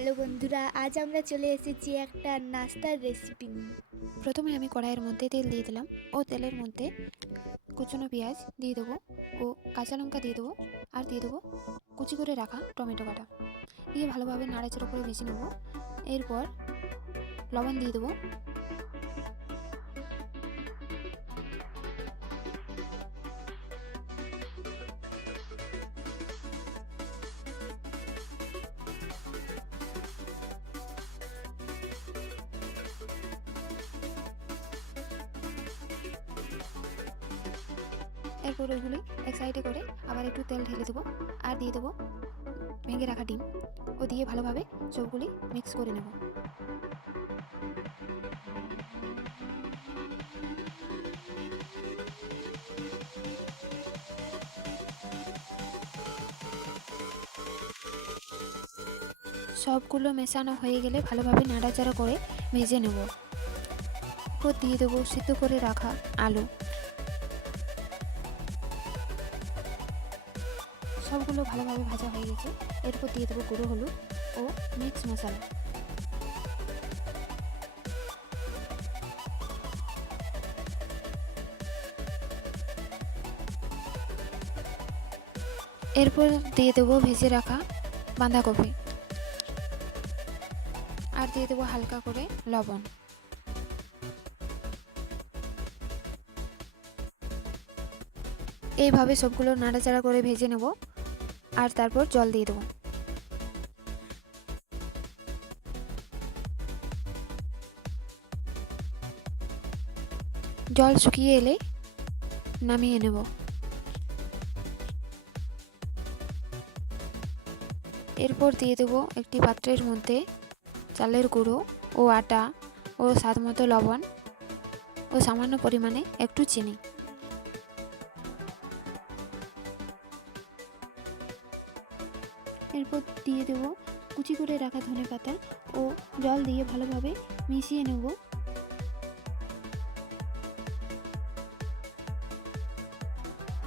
Hello বন্ধুরা, আজ আমরা চলে এসেছি একটা নাস্তার রেসিপি নিয়ে। প্রথমে আমি কড়াইয়ের মধ্যে তেল দিয়ে দিলাম ও তেলের মধ্যে কুচনো পেঁয়াজ দিয়ে দেবো ও কাঁচা লঙ্কা দিয়ে দেবো আর দিয়ে দেবো কুচি করে রাখা টমেটো কাটা দিয়ে ভালোভাবে নাড়াচাড়া করে ভেজে নেবো। এরপর লবণ দিয়ে দেবো। এরপর ওইগুলি এক সাইডে করে আবার একটু তেল ঢেলে দেবো আর দিয়ে দেবো ভেঙে রাখা ডিম ও দিয়ে ভালোভাবে সবগুলি মিক্স করে নেব। সবগুলো মেশানো হয়ে গেলে ভালোভাবে নাড়াচাড়া করে ভেজে নেব। এরপর দিয়ে দেবো সিদ্ধ করে রাখা আলু। সবগুলো ভালোভাবে ভাজা হয়ে গেছে। এরপর দিয়ে দেবো গুঁড়ো হলুদ ও মিক্স মশলা। এরপর দিয়ে দেবো ভেজে রাখা বাঁধাকপি আর দিয়ে দেবো হালকা করে লবণ। এইভাবে সবগুলো নাড়াচাড়া করে ভেজে নেব আর তারপর জল দিয়ে দেবো। জল শুকিয়ে এলে নামিয়ে নেব। এরপর দিয়ে দেবো একটি পাত্রের মধ্যে চালের গুঁড়ো ও আটা ও স্বাদমতো লবণ ও সামান্য পরিমাণে একটু চিনি। এরপর দিয়ে দেবো কুচি করে রাখা ধনেপাতা ও জল দিয়ে ভালোভাবে মিশিয়ে নেব।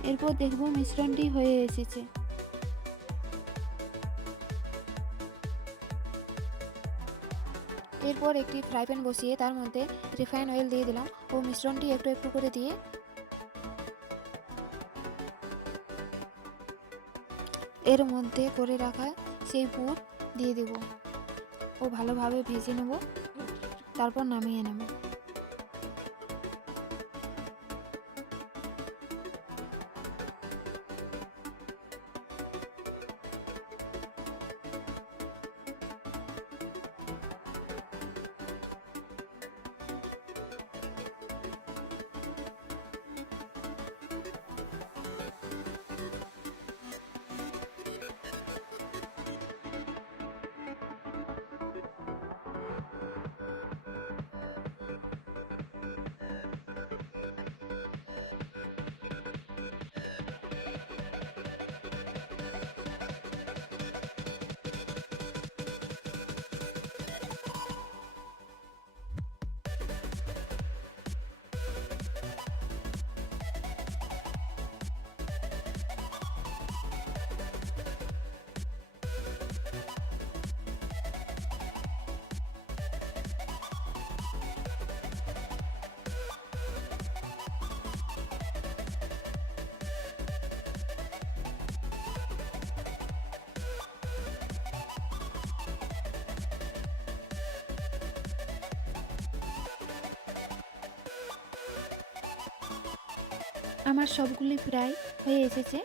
এরপর দেখব মিশ্রণটি হয়ে এসেছে। এরপর একটি ফ্রাই প্যান বসিয়ে তার মধ্যে রিফাইন অয়েল দিয়ে দিলাম ও মিশ্রণটি একটু একটু করে দিয়ে এর মধ্যে করে রাখা সেই পুর দিয়ে দেব ও ভালোভাবে ভেজে নেব, তারপর নামিয়ে নেব। আমার সবগুলি প্রায় হয়ে এসেছে।